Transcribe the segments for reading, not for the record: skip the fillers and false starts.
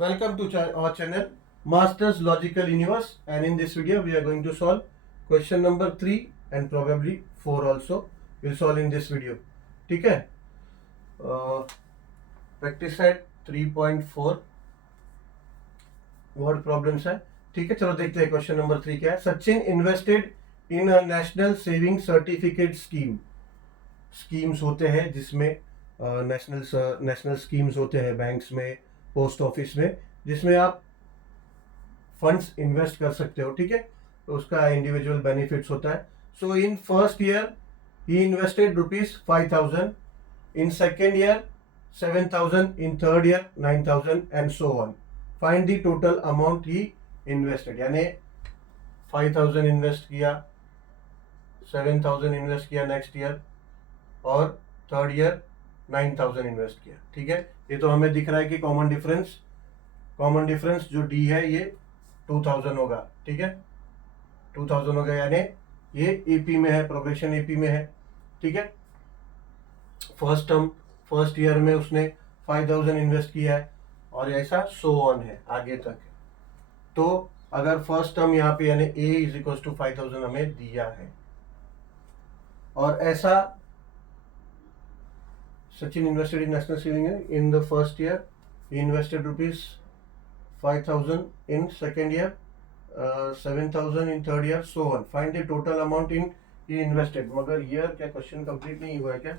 Welcome to our channel Masters Logical Universe, and in this video we are going to solve question number 3 and probably 4 also. We'll solve in this video. ठीक है? Practice set 3.4 word problems है. ठीक है, चलो देखते हैं question number 3 क्या है. Sachin invested in a national saving certificate scheme. Schemes होते हैं जिसमें नेशनल स्कीम्स होते हैं बैंक्स में, पोस्ट ऑफिस में, जिसमें आप फंड्स इन्वेस्ट कर सकते हो. ठीक है, तो उसका इंडिविजुअल बेनिफिट्स होता है. So in first year he invested ₹5,000, in second year 7,000, in third year 9,000 and so on. Find the total amount he invested. यानी 5,000 इन्वेस्ट किया, 7,000 इन्वेस्ट किया नेक्स्ट ईयर, और थर्ड ईयर 9,000 इन्वेस्ट किया. ठीक है, ये तो हमें दिख रहा है कि कॉमन डिफरेंस जो डी है ये 2,000 होगा. ठीक है, 2,000 होगा, यानी ये एपी में है, प्रोग्रेशन एपी में है. ठीक है, फर्स्ट ईयर में उसने 5,000 इन्वेस्ट किया है और ऐसा सो ऑन है आगे तक. तो अगर फर्स्ट टर्म यहाँ पे यानी ए इज इक्वल टू 5,000 हमें दिया है, और ऐसा Sachin invested in national saving in the first year. He invested ₹5,000 in second year, 7,000 in third year, so on. Find the total amount in he invested. मगर year क्या क्वेश्चन कंप्लीट नहीं हुआ है क्या?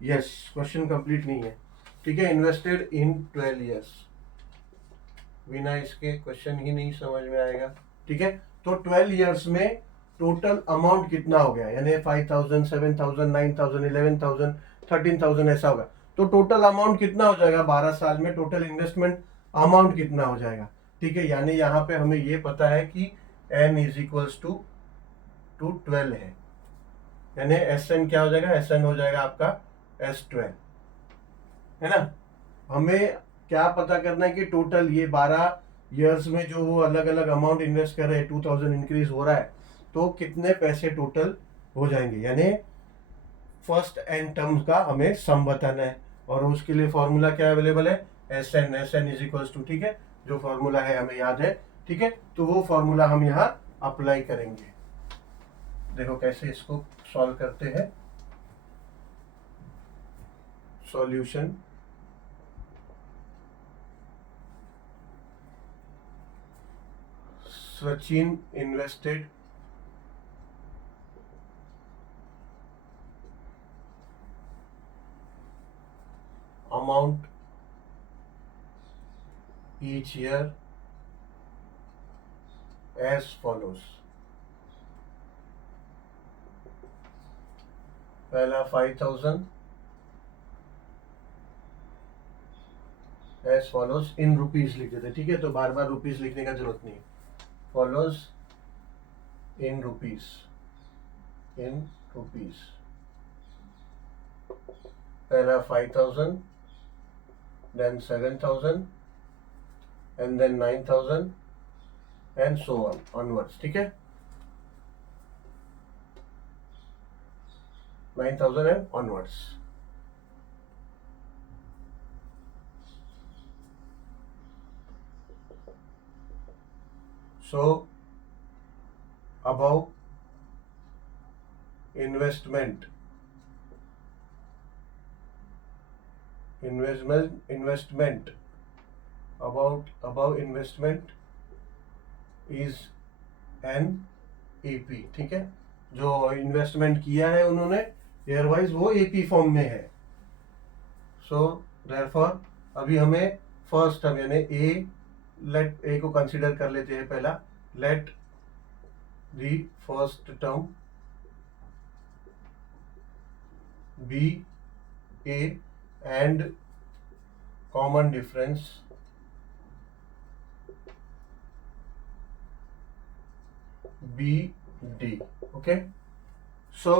Yes, क्वेश्चन कंप्लीट नहीं है. ठीक है, इन्वेस्टेड इन 12 years. बिना इसके क्वेश्चन ही नहीं समझ में आएगा. ठीक है, तो 12 years में टोटल अमाउंट कितना हो गया, यानी 5,000, 7,000, 9,000, 11,000, 13,000 ऐसा होगा. तो टोटल अमाउंट कितना हो जाएगा 12 साल में, टोटल इन्वेस्टमेंट अमाउंट कितना हो जाएगा. ठीक है, यानी यहाँ पे हमें ये पता है कि n इज इक्वल्स टू 12 है, यानी Sn क्या हो जाएगा, Sn हो जाएगा आपका S12, है ना. हमें क्या पता करना है कि टोटल ये 12 ईयर्स में जो वो अलग अलग अमाउंट इन्वेस्ट कर रहे हैं, 2,000 इंक्रीज हो रहा है, तो कितने पैसे टोटल हो जाएंगे, यानी फर्स्ट एन टर्म का हमें सम बताना है. और उसके लिए फॉर्मूला क्या अवेलेबल है, S N is equals to. ठीक है, जो फॉर्मूला है हमें याद है. ठीक है, तो वो फॉर्मूला हम यहाँ अप्लाई करेंगे. देखो कैसे इसको सॉल्व करते हैं. Solution. Sachin invested amount each year as follows. पहला 5,000 as follows in रुपीज लिख देते. ठीक है, तो बार बार रुपीज लिखने का जरूरत नहीं. Follows in rupees. पहला 5,000, then 7,000, and then 9,000 and so on onwards. ठीक है, 9,000 and onwards. So above investment above investment is an AP. ठीक है, जो इन्वेस्टमेंट किया है उन्होंने ईयर वाइज वो AP फॉर्म में है. सो देयरफॉर अभी हमें फर्स्ट टर्म यानी लेट ए को कंसीडर कर लेते हैं. पहला let the first term be a and common difference BD. Okay, so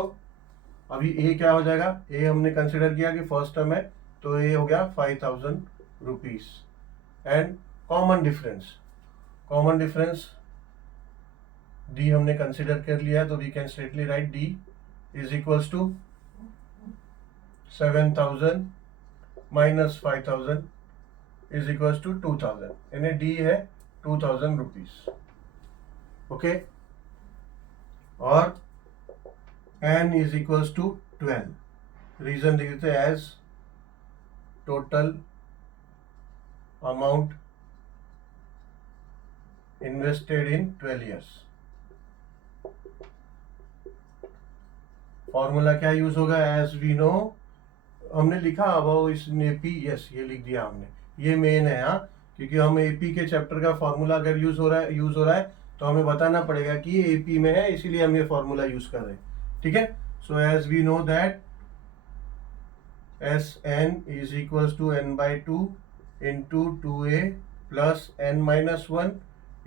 अभी ए क्या हो जाएगा, ए हमने कंसिडर किया कि फर्स्ट टर्म है, तो ये हो गया 5,000 rupees. And common difference d हमने कंसिडर कर लिया, तो we can straightly write d is equals to 7,000 minus 5,000 is equal to 2000, यानी डी है 2000 रुपीज, ओके। और n is equal to 12, reason लिख देते हैं as total amount invested in 12 years। Formula क्या यूज होगा, एज वी नो, हमने लिखा अब इसने पी, यस ये लिख दिया हमने, ये मेन है हाँ, क्योंकि हम एपी के चैप्टर का फॉर्मूला अगर यूज हो रहा है तो हमें बताना पड़ेगा कि ये एपी में है, इसीलिए हम ये फॉर्मूला यूज कर रहे हैं, ठीक है। So as we know that S N is equal to n by 2 into 2a plus n minus 1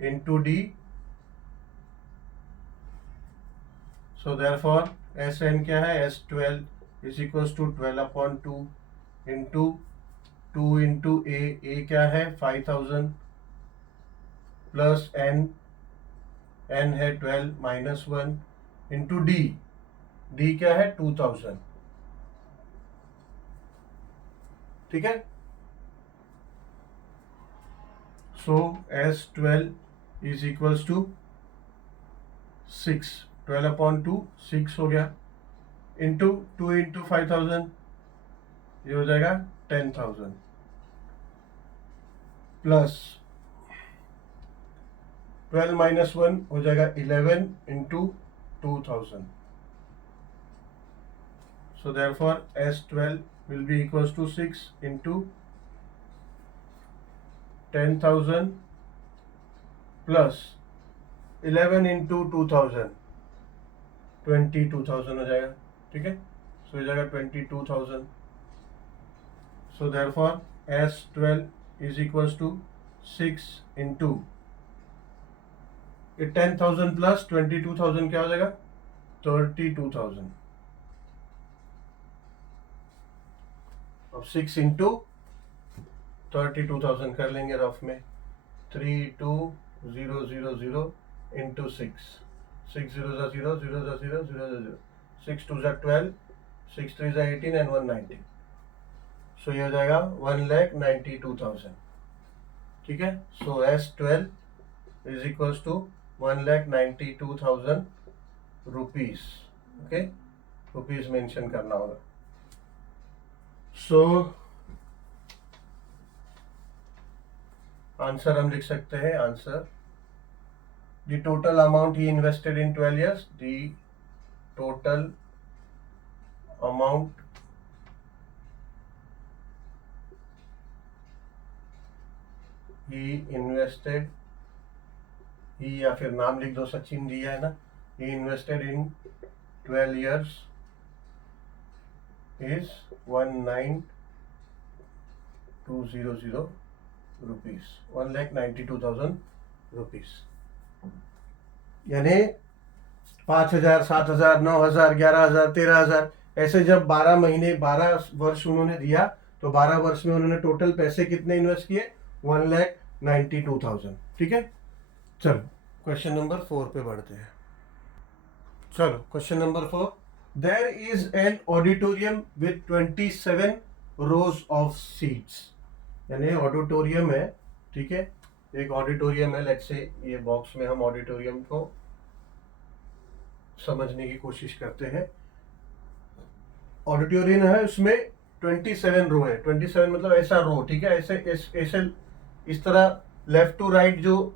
into D. So therefore S N क्या है, S 12 is equal to 12/2 into 2 into a क्या है 5000 plus N है 12 minus 1 into D क्या है 2000, ठीक है। सो S 12 is equals to 6, 12/2 6 हो गया, इंटू 2 इंटू 5000 ये हो जाएगा 10,000 प्लस 12 माइनस 1 हो जाएगा 11 into 2000। So therefore S12 will be equals to 6 into 10,000 plus 11 into 2000, 22,000 हो जाएगा, ठीक है। So हो जाएगा 22,000। So therefore S12 is equals to 6 into 10,000 plus 22,000 क्या हो जाएगा 32,000। अब 6 इंटू 32,000 कर लेंगे रफ में, 32,000 इंटू 6, 6 0 0 0 0 0 0 0, 6 2 12, 6 3 18 and 190। सो ये हो जाएगा 1,92,000, ठीक है। So S12 is equals to 1,92,000 rupees, okay, rupees mention करना होगा। सो आंसर हम लिख सकते हैं, answer the total amount he invested in 12 years, the total amount he invested, he या फिर नाम लिख दो, सचिन दिया है ना, he invested in 12 years is 19,200 rupees, 1,92,000 rupees, यानी 5,000 7,000 9,000 11,000 13,000 ऐसे जब 12 महीने 12 वर्ष उन्होंने दिया तो 12 वर्ष में उन्होंने टोटल पैसे कितने इन्वेस्ट किए 1,92,000, ठीक है। चलो क्वेश्चन नंबर 4 पे बढ़ते हैं। चलो question number 4, there is an auditorium with 27 rows of seats, यानी ऑडिटोरियम है, ठीक है, एक ऑडिटोरियम है, लेट्स से ये बॉक्स में हम ऑडिटोरियम को समझने की कोशिश करते हैं। ऑडिटोरियम है, उसमें 27 रो है, 27 मतलब ऐसा रो, ठीक है, ऐसे ऐसे इस तरह लेफ्ट टू राइट जो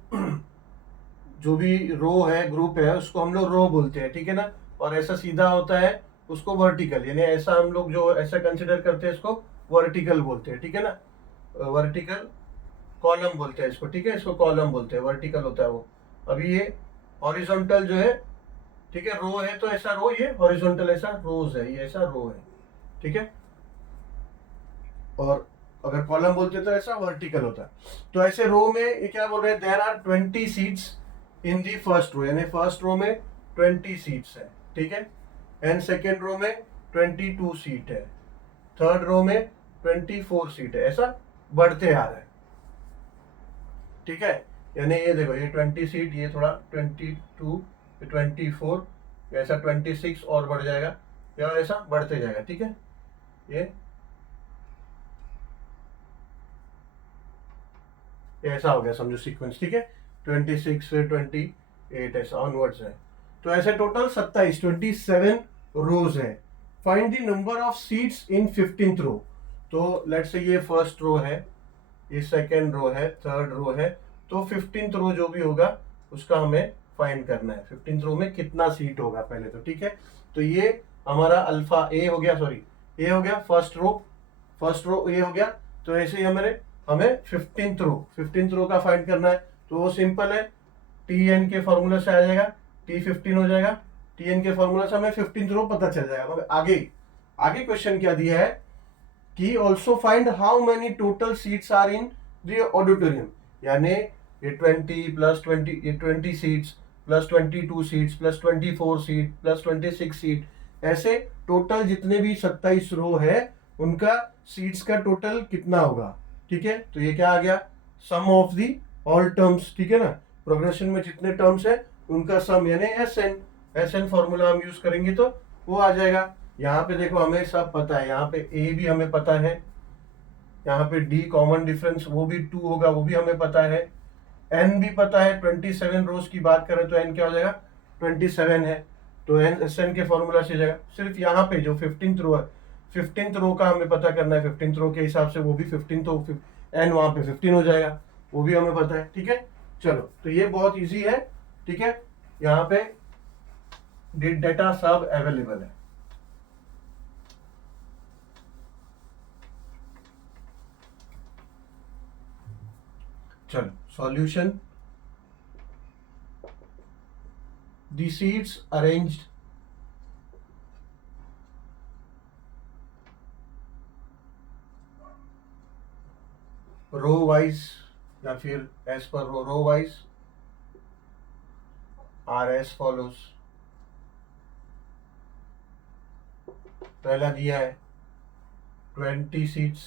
भी रो है, ग्रुप है, उसको हम लोग रो बोलते हैं, ठीक है ना। और ऐसा सीधा होता है उसको वर्टिकल, यानी ऐसा हम लोग जो ऐसा कंसिडर करते हैं इसको वर्टिकल बोलते हैं, ठीक है ना, वर्टिकल कॉलम बोलते हैं इसको, ठीक है, इसको कॉलम बोलते हैं, वर्टिकल होता है वो। अभी ये हॉरिजॉन्टल जो है, ठीक है, रो है तो ऐसा रो, ये हॉरिजॉन्टल ऐसा रोज है, ये ऐसा रो है, ठीक है। और अगर कॉलम बोलते तो ऐसा वर्टिकल होता है। तो ऐसे रो में ये क्या बोल रहे हैं, there are 20 seats in the first row, यानी फर्स्ट रो में 20 सीट्स है, ठीक है, एंड सेकेंड रो में 22 सीट है, थर्ड रो में 24 सीट है, ऐसा बढ़ते आ रहा है, ठीक है। यानी ये देखो, ये 20 सीट, ये थोड़ा 22, 24, ऐसा 26 और बढ़ जाएगा, या ऐसा बढ़ते जाएगा, ठीक है। ये ऐसा हो गया समझो सीक्वेंस, ठीक है। 26 फिर 28 ऐसा ऑनवर्ड्स है। तो ऐसे टोटल 27 रोज है। Find the number of seats in 15th row. तो लेट्स से ये फर्स्ट रो है, ये सेकेंड रो है, थर्ड रो है, तो 15th रो जो भी होगा उसका हमें फाइंड करना है। 15th रो में कितना सीट होगा पहले तो, ठीक है। तो ये हमारा अल्फा ए हो गया, सॉरी ए हो गया फर्स्ट रो ए हो गया। तो ऐसे ही हमें 15th रो का फाइंड करना है। तो वो सिंपल है, टी एन के फॉर्मूला से आ जाएगा, टी 15 हो जाएगा। टी एन के फॉर्मूला से हमें 15th रो पता चल जाएगा। मगर आगे आगे क्वेश्चन क्या दिया है कि also find how many total seats are in the auditorium, यानी ये 20 प्लस 20, ये 20 seats plus 22 seats plus 24 seat plus 26 seat, ऐसे टोटल जितने भी 27 रो है उनका सीट्स का टोटल कितना होगा, ठीक है। तो ये क्या आ गया, सम ऑफ दी ऑल टर्म्स, ठीक है ना। प्रोग्रेशन में जितने टर्म्स है उनका सम, यानी एस एन फॉर्मूला हम यूज करेंगे तो वो आ जाएगा। यहाँ पे देखो हमें सब पता है, यहाँ पे ए भी हमें पता है, यहाँ पे डी कॉमन डिफरेंस वो भी 2 होगा, वो भी हमें पता है। एन भी पता है, 27 रोज की बात करें तो एन क्या हो जाएगा 27 है, तो एन एस एन के फॉर्मूला से जाएगा। सिर्फ यहाँ पे जो 15th रो है, 15th रो का हमें पता करना है। 15th रो के हिसाब से वो भी 15 तो एन वहां पे 15 हो जाएगा, वो भी हमें पता है, ठीक है। चलो तो ये बहुत इजी है, ठीक है। यहाँ पे डेटा सब अवेलेबल है। चलो solution, the seats arranged row wise या फिर as per row wise are as follows. पहला दिया है 20 सीट्स,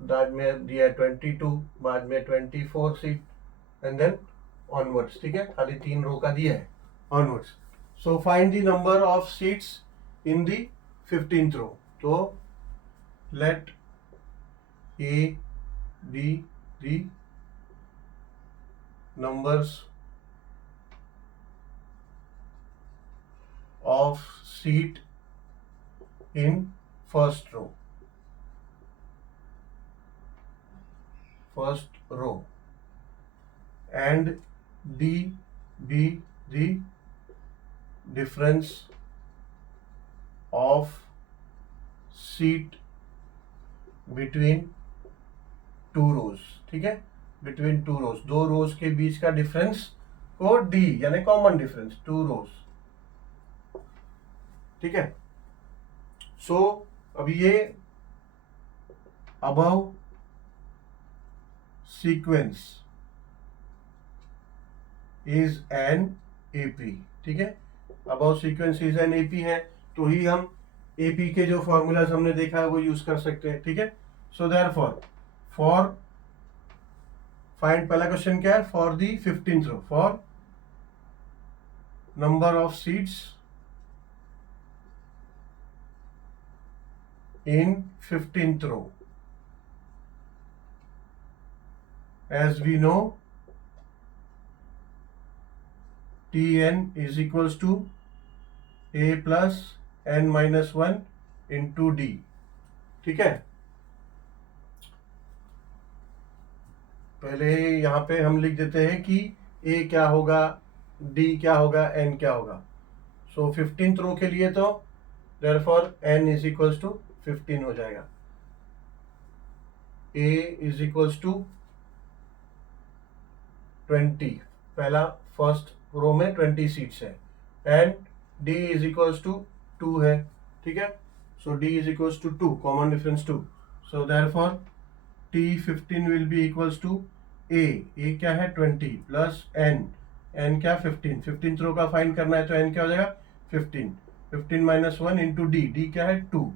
बाद में दिया है 22, बाद में 24 सीट एंड देन ऑनवर्ड्स, ठीक है। खाली 3 रो का दिया है onwards. So find the number of seats in the 15th row. तो let a be the numbers of seat in first row and D be the difference of seat between two rows, ठीक है। Between two rows, 2 रोज के बीच का difference को D यानी common difference 2 रोज, ठीक है। सो अब ये above sequence is an AP, ठीक है। Above sequence is an AP है तो ही हम एपी के जो फॉर्मूलाज हमने देखा है वो यूज कर सकते हैं, ठीक है। सो देयरफॉर फॉर फाइंड, पहला क्वेश्चन क्या है, for the 15th row, for number of seats in 15th row. As we know Tn is equals to a plus n minus 1 into d, ठीक है। पहले यहाँ पे हम लिख देते हैं कि a क्या होगा, d क्या होगा, n क्या होगा। सो 15th रो के लिए तो therefore n is equals to 15 हो जाएगा। a is equals to 20, पहला फर्स्ट रो में 20 सीट्स है, and d is equals to 2 है, ठीक है। So d is equals to 2, common difference 2। So therefore t15 will be equals to a क्या है 20 प्लस n क्या 15, 15th रो का फाइंड करना है तो n क्या हो जाएगा 15, 15 माइनस 1 इंटू d क्या है 2।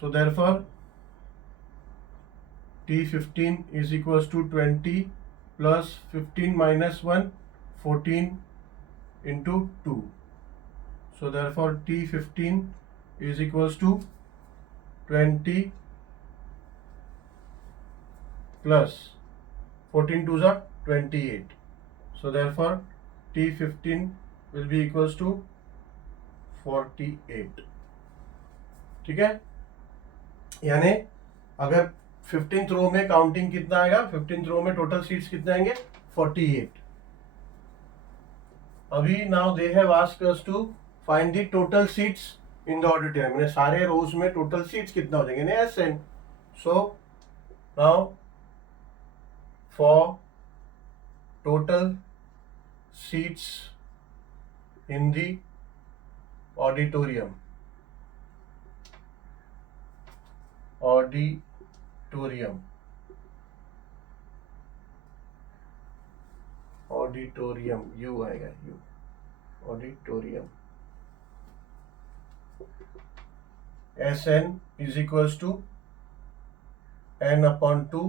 So therefore t15 is equals to 20 plus 15 minus 1 14 into 2. So therefore t15 is equals to 20 plus 14 2s are 28. So therefore T15 will be equals to 48. ठीक है, यानी अगर 15th रो में काउंटिंग कितना आएगा, 15th रो में टोटल सीट्स कितने आएंगे, 48. अभी now they have asked us to find the total seats in the auditorium. मैंने सारे रोज में टोटल सीट्स कितना हो जाएंगे ना, SN. So now for total seats in the auditorium, auditorium U आएगा, U auditorium. SN is equals to N upon 2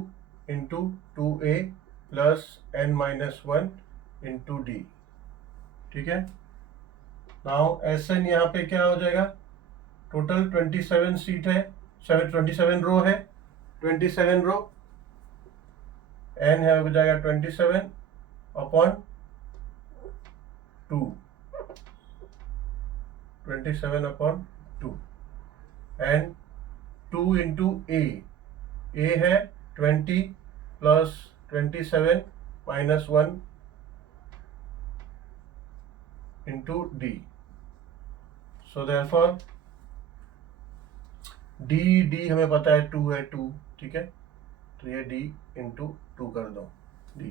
into 2A plus N minus 1 into D. ठीक है, नाउ SN यहाँ पे क्या हो जाएगा, टोटल 27 सीट है, 27 रो है, 27 रो, N है हो जाएगा 27 upon 2, 27 upon 2 and 2 into A है 20 plus 27 minus 1 into D. So therefore D हमें पता है 2 है, 2. ठीक है, तो ये D इंटू 2 कर दो D.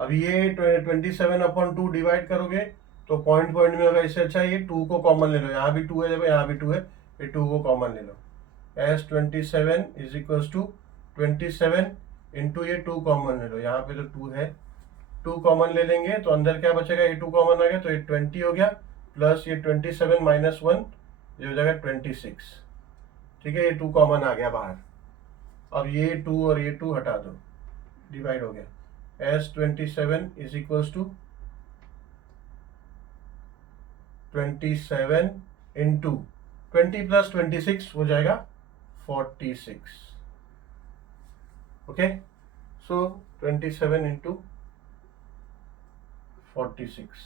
अब ये 27 अपॉन 2 डिवाइड करोगे तो पॉइंट में होगा. इससे अच्छा ये 2 को कॉमन ले लो, यहाँ भी 2 है, जब यहाँ भी 2 है, ये 2 को कॉमन ले लो. S27 is equals to 27 into ये 2 कॉमन ले लो, यहाँ पे तो 2 है, 2 कॉमन ले लेंगे तो अंदर क्या बचेगा, ये 2 कॉमन आ गया तो ये 20 हो गया, प्लस ये 27 माइनस 1 ये हो जाएगा 26. ठीक है, ये 2 कॉमन आ गया बाहर. अब ये 2 और ये 2 हटा दो, डिवाइड हो गया. S27 is equals to 27 into 20 plus 26 हो जाएगा 46. Okay, so 27 into 46.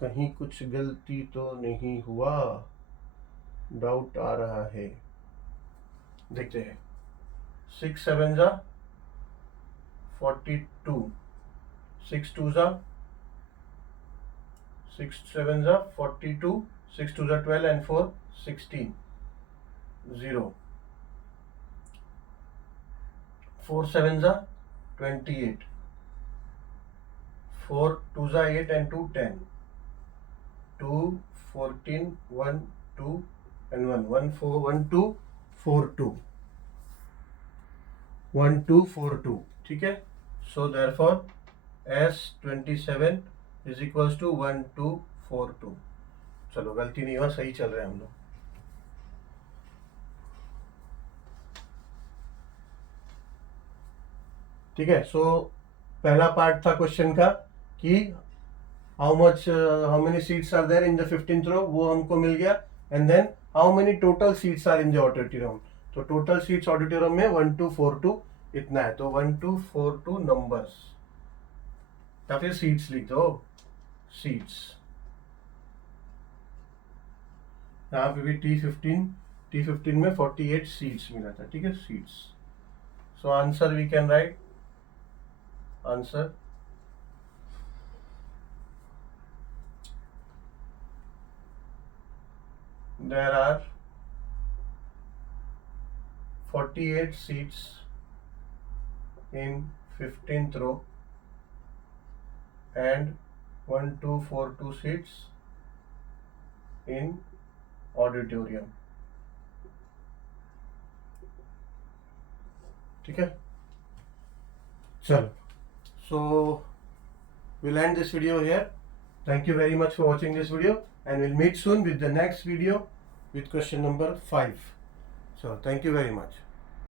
कहीं कुछ गलती तो नहीं हुआ, डाउट आ रहा है, देखते हैं. 6 7 जा 42, 6 2 जा 6 7 जा 42, 6 2 जा 12 and 4 16, 0. 4 7 जा 28, 4 2 जा 8 and 2 10, 2 14 1 2 and 1 1 4 1 2 4 2 1 2 4 2. ठीक है, so therefore S27 is equals to 1 2 4 2. चलो गलती नहीं हुआ, सही चल रहे हैं हम लोग. ठीक है, सो पहला पार्ट था क्वेश्चन का कि how many seats are there in the 15th row, वो हमको मिल गया. And then how many total seats are in the auditorium, तो टोटल सीट्स ऑडिटोरियम में 1 2 4 2 इतना है, तो 1 2 4 2 नंबर्स, या फिर सीट्स लिख दो, सीट्स. यहाँ पे भी T15 में 48 सीट्स मिला था. ठीक है, seats. So answer we can write, answer there are 48 seats in 15th row and 1 2 4 2 seats in auditorium. ठीक है, चलो. So we'll end this video here. Thank you very much for watching this video, and we'll meet soon with the next video with question number 5. So thank you very much.